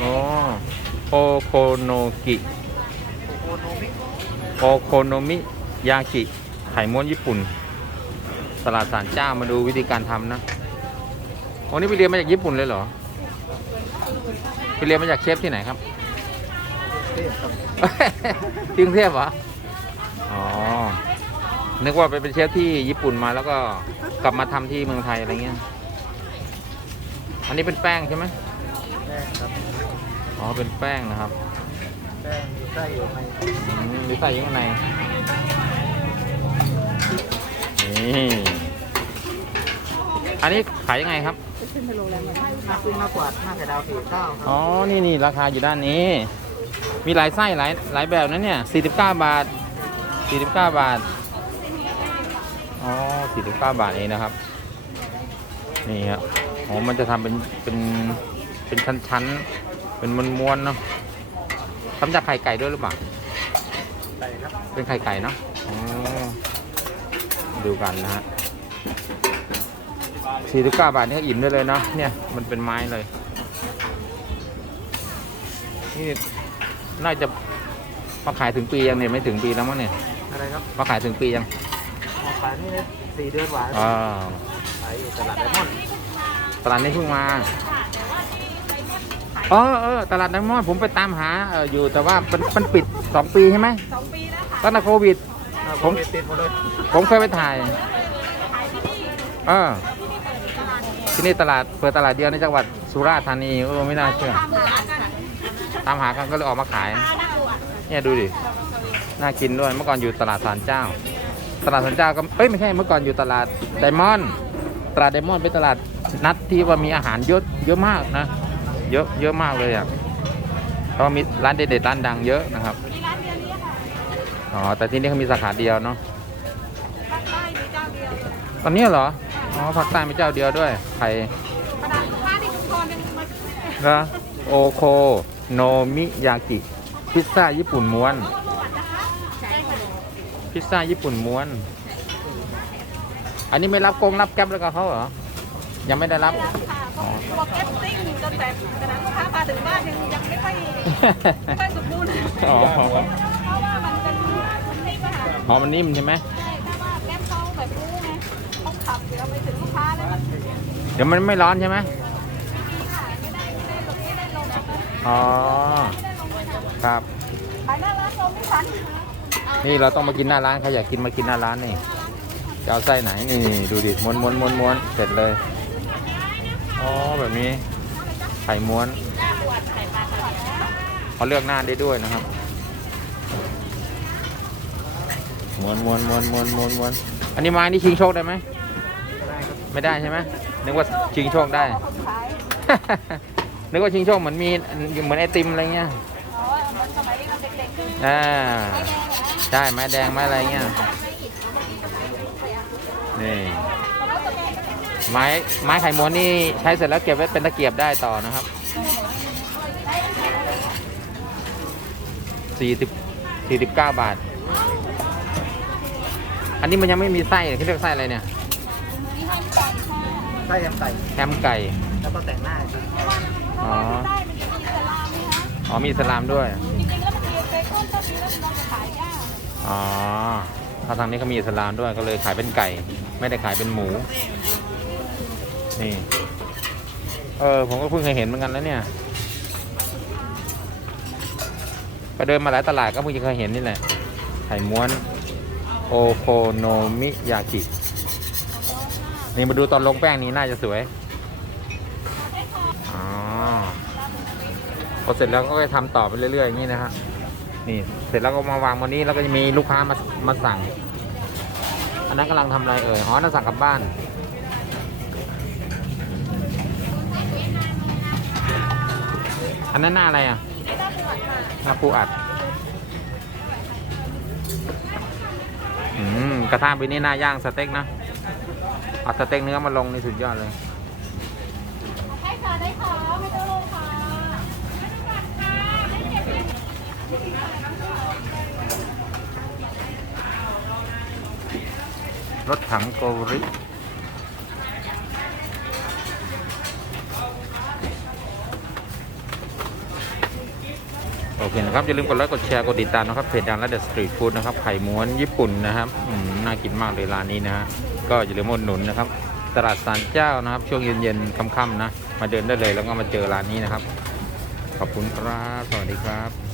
โอ้โอโคโนกิโอโนมิโอโคโนมิยากิไข่ม้วนญี่ปุ่น ตลาดสารเจ้ามาดูวิธีการทำนะโอ้นี่ไปเรียนมาจากญี่ปุ่นเลยเหรอไปเรียนมาจากเชฟที่ไหนครับเทพครับที่กรุงเทพเหรออ๋อนึกว่าไปเป็นเชฟที่ญี่ปุ่นมาแล้วก็กลับมาทำที่เมืองไทยอะไรเงี้ย อันนี้เป็นแป้งใช่ไหมแป้งครับ อ๋อ เป็นแป้งนะครับ แป้งมีไส้อยู่ในอืมมีใส่อยู่ข้างใน นี่ อันนี้ขายยังไงครับ ขึ้นไปโรงแรมหน้าขึ้นมากกว่าหน้าไข่ดาวสี่เก้าคอ๋รัอบนี่นี่ราคาอยู่ด้านนี้ มีหลายไส้หลายหลายแบบนะเนี่ย 49 บาท 49 บาท อ๋อ 49 บาทเองนะครับ นี่ครับ อ๋อ มันจะทำเป็นเป็นเป็นชั้นๆ เป็นม้วนๆเนาะทำจากไข่ไก่ด้วยหรือเปล่าใส่ครับ เป็นไข่ไก่เนาะอ๋อดูกันนะฮะ49บาทนี่ก็อิ่มได้เลยเนาะเนี่ยมันเป็นไม้เลย นี่น่าจะมาขายถึงปียังเนี่ยไม่ถึงปีแล้วมั้งเนี่ยอะไรครับมาขายถึงปียังออกขายนี่สี่เดือนหวานอ่าขายอยู่ตลาดไดมอนด์ตลาดนี้เพิ่งมาเออเออตลาดน้ำมอดผมไปตามหาเอออยู่แต่ว่ามันมันปิดสองปีใช่ไหมสองปีแล้วค่ะตั้งแต่โควิด ผม ติดหมดเลย ผมเคยไปถ่ายเออที่นี่ตลาดเปิดตลาดเดียวในจังหวัดสุราษฎร์ธานีเออไม่น่าเชื่อ ทำหากันตามหากันก็เลยออกมาขายตาหน้าอะเนี่ยดูดิ น่ากินด้วย เมื่อก่อนอยู่ตลาดสารเจ้า ตลาดสารเจ้าก็ เอ้ยไม่ใช่ เมื่อก่อนอยู่ตลาดไดมอนด์ ตลาดไดมอนด์เป็นตลาดนัดที่ว่ามีอาหารเยอะเยอะมากนะ เยอะเยอะมากเลยอะเพราะว่ามีร้านเด็ดๆร้านดังเยอะนะครับมีร้านเดียวนี้ค่ะอ๋อแต่ที่นี่เขามีสาขาเดียวเนาะภาคใต้มีเจ้าเดียวตอนนี้เหรออ๋อภาคใต้มีเจ้าเดียวด้วยไข่ขนาดลูกค้าที่ชุมพรยังมานะโอโคโนมิยากิ พิซซ่าญี่ปุ่นม้วนใช่ค่ะพิซซ่าญี่ปุ่นม้วน อันนี้ไม่รับกงรับแก๊ปแล้วกับเขาเหรอ ยังไม่ได้รับค่ะเพราะตัวแก๊สซิ่งจน แบบขนาดลูกค้ามาถึงบ้านยังยังไม่ค่อยไม่ค่อยสมบูรณ์อ๋อเพราะว่ามันเป็นมันนิ่มอะค่ะหอมมันนิ่มใช่ไหมใช่ถ้าว่าแก๊สเขาแบบรู้ไงเขาขับเดี๋ยวไปถึงลูกค้าแล้วมันเดี๋ยวมันไม่ร้อนใช่ไหมค่ะไม่ได้ไม่ได้ลงไม่ได้ลงแบบนั้นอ๋อไม่ได้ลงเลยค่ะครับ ขายหน้าร้านลงไม่ทันนี่เราต้องมากินหน้าร้านใครอยากกินมากินหน้าร้านนี่จะเอาไส้ไหนนี่ดูดิม้วนม้วนม้วนม้วนเสร็จเลยอ๋อแบบนี้ ไข่ม้วนเขาเลือกหน้าได้ด้วยนะครับม้วนม้วนม้วนม้วนม้วนม้วนอันนี้ไม้นี่ชิงโชคได้ไหมได้ครับไม่ได้ใช่ไหมนึกว่าชิงโชคได้เอาคนขายนึกว่าชิงโชคเหมือนมีเหมือนไอติมอะไรเงี้ยอ๋อเหมือนสมัยเราเด็กๆคืออ่าไม้แดงเหรอใช่ไม้แดงไม้อะไรเงี้ยนี่ ไม้ไม้ไข่ม้วนนี่ใช้เสร็จแล้วเก็บไว้เป็นตะเกียบได้ต่อนะครับสี่สิบสี่สิบเก้าบาท อันนี้มันยังไม่มีไส้เขาเรียกไส้อะไรเนี่ยมีให้ไก่ค่ะไส้แฮมไก่แฮมไก่ แล้วก็แต่งหน้าครับอ๋อได้มันจะมีสลามไหมคะอ๋อมีอิสลามด้วยจริงๆแล้วมันมีเบคอนก็มีแล้วเราจะขายยากอ๋อถ้าทางนี้เขามีอิสลามด้วยก็เลยขายเป็นไก่ ไม่ได้ขายเป็นหมู นี่ เออ ผมก็เพิ่งเคยเห็นเหมือนกันแล้วเนี่ย ไปเดินมาหลายตลาดก็เพิ่งจะเคยเห็นนี่แหละ ไข่ม้วน โอโคโนมิยากิ นี่มาดูตอนลงแป้งนี้น่าจะสวย อ๋อ พอเสร็จแล้วก็ทำต่อไปเรื่อยๆอย่างนี้นะฮะ นี่ เสร็จแล้วก็มาวางบนนี้แล้วก็จะมีลูกค้ามามาสั่ง อันนั้นกำลังทำอะไรเอ่ย อ๋อน่าสั่งกลับบ้าน อันนั้นหน้าอะไรอะหน้าปูอัดอืมกระทะไปนี่หน้าย่างสเต็กนะเอาสเต็กเนื้อมาลงนี่สุดยอดเลยให้ค่ะได้ค่ะไม่ต้องลงค่ะรถถังโกริ โอเคนะครับ อย่าลืมกดไลค์กดแชร์ กดติดตามนะครับเพจดังและเดอะสตรีทฟู้ดนะครับ ไข่ม้วนญี่ปุ่นนะครับอืมน่ากินมากเลยร้านนี้นะฮะก็อย่าลืมมาอุดหนุนนะครับ ตลาดสารเจ้านะครับ ช่วงเย็นๆค่ำๆนะ มาเดินได้เลยแล้วก็มาเจอร้านนี้นะครับ ขอบคุณครับ สวัสดีครับ